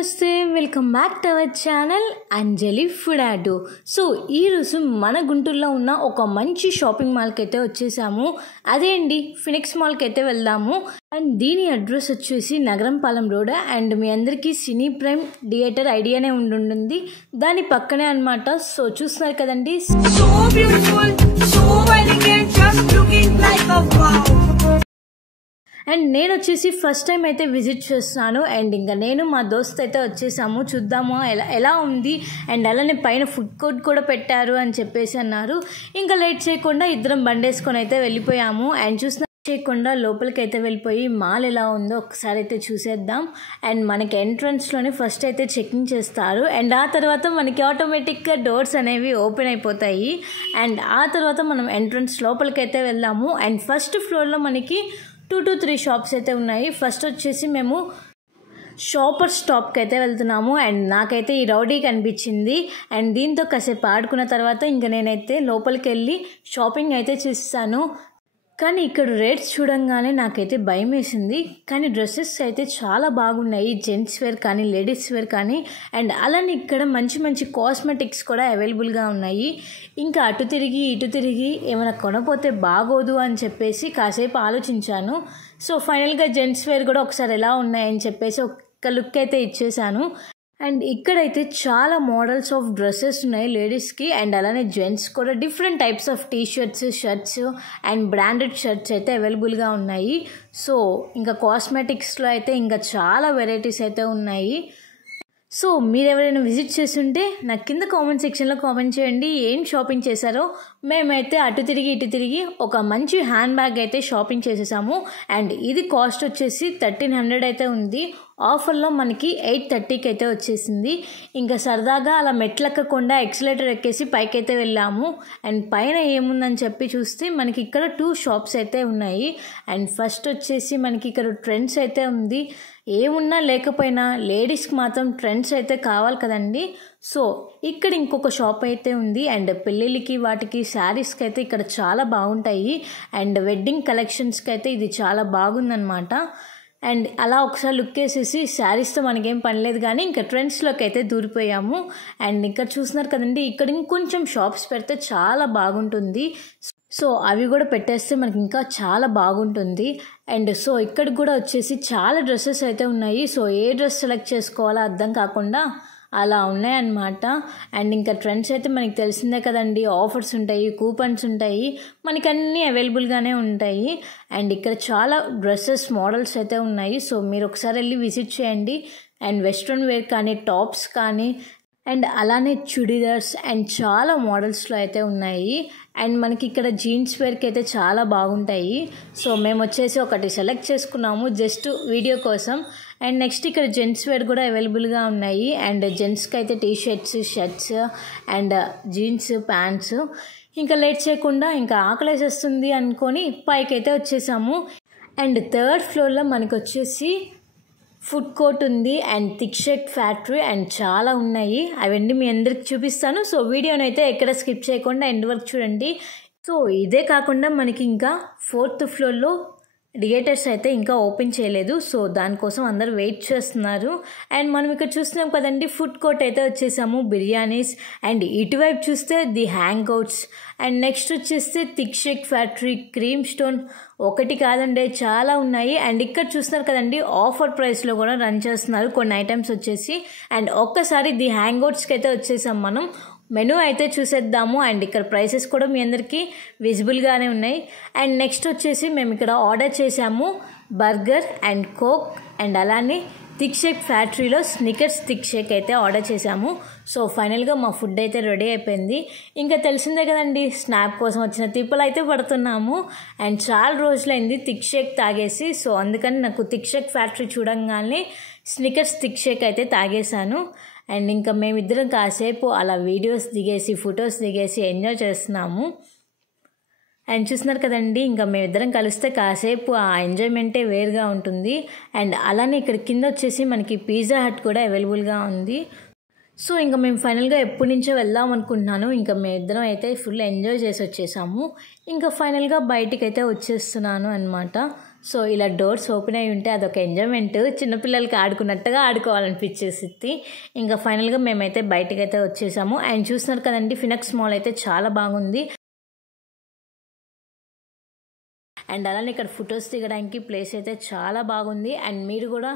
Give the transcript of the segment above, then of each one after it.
నమస్తే welcome back to our channel Anjali food add. So ఈరోజు మన గుంటూరులో ఉన్న ఒక మంచి షాపింగ్ మాల్కి అయితే వచ్చేసాము. అదే అండి ఫినిక్స్ మాల్కి అయితే వెళ్దాము. అండ్ దీని అడ్రస్ వచ్చేసి నగరంపాలెం రోడ్. అండ్ మీ అందరికీ సినీ ప్రైమ్ థియేటర్ ఐడియానే ఉంటుంది, దాని పక్కనే అనమాట. సో చూస్తున్నారు కదండి, So beautiful, so elegant, just looking like a wow. And నేను వచ్చేసి ఫస్ట్ టైం అయితే విజిట్ చేస్తున్నాను. అండ్ ఇంకా నేను మా దోస్త్ అయితే వచ్చేసాము, చూద్దాము ఎలా ఉంది. అండ్ అలానే పైన ఫుడ్ కోర్ట్ కూడా పెట్టారు అని చెప్పేసి అన్నారు. ఇంకా లేట్ చేయకుండా ఇద్దరం బండేసుకొని అయితే వెళ్ళిపోయాము. అండ్ చేయకుండా లోపలికి అయితే వెళ్ళిపోయి మాల్ ఎలా ఉందో ఒకసారి అయితే చూసేద్దాం. అండ్ మనకి ఎంట్రన్స్లోనే ఫస్ట్ అయితే చెకింగ్ చేస్తారు. అండ్ ఆ తర్వాత మనకి ఆటోమేటిక్గా డోర్స్ అనేవి ఓపెన్ అయిపోతాయి. అండ్ ఆ తర్వాత మనం ఎంట్రన్స్ లోపలికి అయితే వెళ్దాము. అండ్ ఫస్ట్ ఫ్లోర్లో మనకి 2 to 3 షాప్స్ అయితే ఉన్నాయి. ఫస్ట్ వచ్చేసి మేము షాపర్ స్టాప్కి అయితే వెళ్తున్నాము. అండ్ నాకైతే ఈ రౌడీ కనిపించింది. అండ్ దీంతో కాసేపు ఆడుకున్న తర్వాత ఇంకా నేనైతే లోపలికి వెళ్ళి షాపింగ్ అయితే చేస్తాను. కానీ ఇక్కడ రేట్స్ చూడంగానే నాకైతే భయం వేసింది. కానీ డ్రెస్సెస్ అయితే చాలా బాగున్నాయి, జెంట్స్ వేర్ కానీ లేడీస్ వేర్ కానీ. అండ్ అలానే ఇక్కడ మంచి మంచి కాస్మెటిక్స్ కూడా అవైలబుల్గా ఉన్నాయి. ఇంకా అటు తిరిగి ఇటు తిరిగి ఏమైనా కొనపోతే బాగోదు అని చెప్పేసి కాసేపు ఆలోచించాను. సో ఫైనల్గా జెంట్స్ వేర్ కూడా ఒకసారి ఎలా ఉన్నాయని చెప్పేసి ఒక లుక్ అయితే ఇచ్చేసాను. అండ్ ఇక్కడైతే చాలా మోడల్స్ ఆఫ్ డ్రెస్సెస్ ఉన్నాయి లేడీస్కి. అండ్ అలానే జెంట్స్ కూడా different types of t-shirts, shirts and branded shirts అయితే అవైలబుల్గా ఉన్నాయి. సో ఇంకా కాస్మెటిక్స్లో అయితే ఇంకా చాలా వెరైటీస్ అయితే ఉన్నాయి. సో మీరు ఎవరైనా విజిట్ చేస్తుంటే నాకు కింద కామెంట్ సెక్షన్లో కామెంట్ చేయండి ఏం షాపింగ్ చేశారో. మేమైతే అటు తిరిగి ఇటు తిరిగి ఒక మంచి హ్యాండ్ బ్యాగ్ అయితే షాపింగ్ చేసేసాము. అండ్ ఇది కాస్ట్ వచ్చేసి 1300 అయితే ఉంది. ఆఫర్లో మనకి 830కి అయితే వచ్చేసింది. ఇంకా సరదాగా అలా మెట్లెక్కకుండా ఎక్సలేటర్ ఎక్కేసి పైకి అయితే వెళ్ళాము. అండ్ పైన ఏముందని చెప్పి చూస్తే మనకి ఇక్కడ 2 షాప్స్ అయితే ఉన్నాయి. అండ్ ఫస్ట్ వచ్చేసి మనకి ఇక్కడ ట్రెండ్స్ అయితే ఉంది. ఏమున్నా లేకపోయినా లేడీస్కి మాత్రం ట్రెండ్స్ అయితే కావాలి కదండి. సో ఇక్కడ ఇంకొక షాప్ అయితే ఉంది. అండ్ పెళ్ళిళ్ళకి వాటికి శారీస్కి అయితే ఇక్కడ చాలా బాగుంటాయి. అండ్ వెడ్డింగ్ కలెక్షన్స్కి అయితే ఇది చాలా బాగుందన్నమాట. అండ్ అలా ఒకసారి లుక్ వేసేసి శారీస్తో మనకేం పనిలేదు కానీ ఇంకా ట్రెండ్స్లోకి అయితే దూరిపోయాము. అండ్ ఇక్కడ చూస్తున్నారు కదండి, ఇక్కడ ఇంకొంచెం షాప్స్ పెడితే చాలా బాగుంటుంది. సో అవి కూడా పెట్టేస్తే మనకి ఇంకా చాలా బాగుంటుంది. అండ్ సో ఇక్కడికి కూడా వచ్చేసి చాలా డ్రెస్సెస్ అయితే ఉన్నాయి. సో ఏ డ్రెస్ సెలెక్ట్ చేసుకోవాలో అర్థం కాకుండా అలా ఉన్నాయన్నమాట. అండ్ ఇంకా ట్రెండ్స్ అయితే మనకి తెలిసిందే కదండి, ఆఫర్స్ ఉంటాయి, కూపన్స్ ఉంటాయి, మనకి అన్నీ అవైలబుల్గానే ఉంటాయి. అండ్ ఇక్కడ చాలా డ్రెస్సెస్ మోడల్స్ అయితే ఉన్నాయి. సో మీరు ఒకసారి వెళ్ళి విజిట్ చేయండి. అండ్ వెస్ట్రన్ వేర్ కానీ, టాప్స్ కానీ, అండ్ అలానే చుడిదార్స్ అండ్ చాలా మోడల్స్లో అయితే ఉన్నాయి. అండ్ మనకి ఇక్కడ జీన్స్ వేర్కి అయితే చాలా బాగుంటాయి. సో మేము వచ్చేసి ఒకటి సెలెక్ట్ చేసుకున్నాము జస్ట్ వీడియో కోసం. అండ్ నెక్స్ట్ ఇక్కడ జెంట్స్ వేర్ కూడా అవైలబుల్గా ఉన్నాయి. అండ్ జెంట్స్కి అయితే t-shirts, shirts and jeans, pants. ఇంకా లేట్ చేయకుండా ఇంకా ఆకలేసేస్తుంది అనుకొని పైకి అయితే వచ్చేసాము. అండ్ 3rd ఫ్లోర్లో మనకు వచ్చేసి ఫుడ్ కోర్ట్ ఉంది. And thick shake factory and చాలా ఉన్నాయి. అవన్నీ మీ అందరికి చూపిస్తాను. సో వీడియోని అయితే ఎక్కడ స్కిప్ చేయకుండా ఎండ్ వరకు చూడండి. సో ఇదే కాకుండా మనకి ఇంకా 4th ఫ్లోర్లో థియేటర్స్ అయితే ఇంకా ఓపెన్ చేయలేదు. సో దానికోసం అందరూ వెయిట్ చేస్తున్నారు. అండ్ మనం ఇక్కడ చూస్తున్నాం కదండి, ఫుడ్ కోర్ట్ అయితే వచ్చేసాము. బిర్యానీస్ అండ్ ఇటువైపు చూస్తే the hangouts. And next వచ్చేస్తే thick shake factory, cream stone, ఒకటి కాదండి చాలా ఉన్నాయి. అండ్ ఇక్కడ చూస్తున్నారు కదండి, ఆఫర్ ప్రైస్లో కూడా రన్ చేస్తున్నారు కొన్ని ఐటమ్స్ వచ్చేసి. అండ్ ఒక్కసారి ది హ్యాంగ్ అవుట్స్కి అయితే వచ్చేసాం మనం. మెనూ అయితే చూసేద్దాము. అండ్ ఇక్కడ ప్రైసెస్ కూడా మీ అందరికీ విజిబుల్గానే ఉన్నాయి. అండ్ నెక్స్ట్ వచ్చేసి మేము ఇక్కడ ఆర్డర్ చేసాము బర్గర్ అండ్ కోక్. అండ్ అలానే థిక్ షేక్ ఫ్యాక్టరీలో స్నికర్స్ థిక్ షేక్ అయితే ఆర్డర్ చేసాము. సో ఫైనల్గా మా ఫుడ్ అయితే రెడీ అయిపోయింది. ఇంకా తెలిసిందే కదండి, స్నాప్ కోసం వచ్చిన తిప్పలు అయితే పడుతున్నాము. అండ్ చాలా రోజులైంది థిక్ షేక్ తాగేసి. సో అందుకని నాకు థిక్ షేక్ ఫ్యాక్టరీ చూడంగానే స్నికర్స్ థిక్ షేక్ అయితే తాగేశాను. అండ్ ఇంకా మేమిద్దరం కాసేపు అలా వీడియోస్ దిగేసి, ఫొటోస్ దిగేసి ఎంజాయ్ చేస్తున్నాము. అండ్ చూస్తున్నారు కదండి, ఇంకా మేమిద్దరం కలిస్తే కాసేపు ఆ ఎంజాయ్మెంటే వేరుగా ఉంటుంది. అండ్ అలానే ఇక్కడ కింద వచ్చేసి మనకి పిజ్జా హట్ కూడా అవైలబుల్గా ఉంది. సో ఇంకా మేము ఫైనల్గా ఎప్పటి నుంచో వెళ్దాం అనుకుంటున్నాను. ఇంకా మేమిద్దరం అయితే ఫుల్ ఎంజాయ్ చేసి వచ్చేసాము. ఇంకా ఫైనల్గా బయటికి అయితే వచ్చేస్తున్నాను అనమాట. సో ఇలా డోర్స్ ఓపెన్ అయి ఉంటే అదొక ఎంజాయ్మెంట్, చిన్నపిల్లలకి ఆడుకున్నట్టుగా ఆడుకోవాలనిపించేసి. ఇంకా ఫైనల్గా మేమైతే బయటకు అయితే వచ్చేసాము. అండ్ చూస్తున్నారు కదండి, ఫినక్స్ మాల్ అయితే చాలా బాగుంది. అండ్ అలానే ఇక్కడ ఫొటోస్ దిగడానికి ప్లేస్ అయితే చాలా బాగుంది. అండ్ మీరు కూడా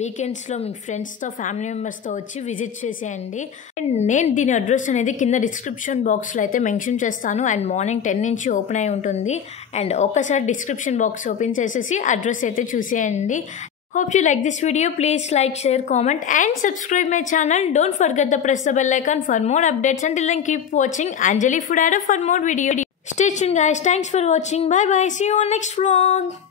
వీకెండ్స్లో మీ ఫ్రెండ్స్తో ఫ్యామిలీ మెంబర్స్తో వచ్చి విజిట్ చేసేయండి. అండ్ నేను దీని అడ్రస్ అనేది కింద డిస్క్రిప్షన్ బాక్స్లో అయితే మెన్షన్ చేస్తాను. అండ్ మార్నింగ్ 10 నుంచి ఓపెన్ అయి ఉంటుంది. అండ్ ఒక్కసారి డిస్క్రిప్షన్ బాక్స్ ఓపెన్ చేసేసి అడ్రస్ అయితే చూసేయండి. Hope you like this video. Please like, share, comment and subscribe my channel. Don't forget to press the bell icon for more updates. Until then, keep watching Anjali Food Adder for more videos. Stay tuned guys. Thanks for watching. Bye bye. See you on next vlog.